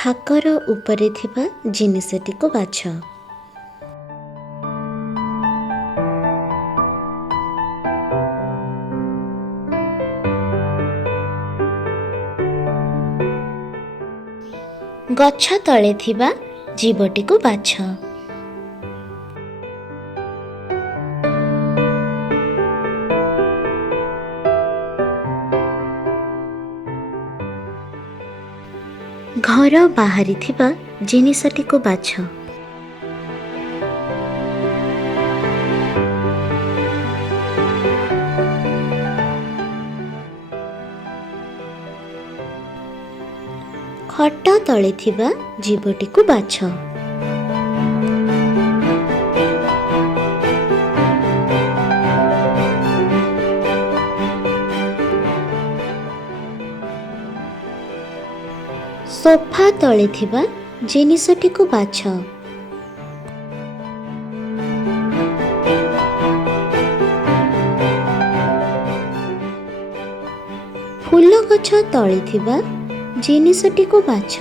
ଥାକର ଉପରେ ଥିବା ଜିନିଷଟିକୁ ବାଛ। ଗଛ ତଳେ ଥିବା ଜୀବଟିକୁ ବାଛ। ଘର ବାହାରି ଥିବା ଜିନିଷଟିକୁ ବାଛ। ଖଟ ତଳେ ଥିବା ଜୀବଟିକୁ ବାଛ। ସୋଫା ତଳେ ଥିବା ଜିନିଷଟିକୁ ବାଛ। ଫୁଲ ଗଛ ତଳେ ଥିବା ଜିନିଷଟିକୁ ବାଛ।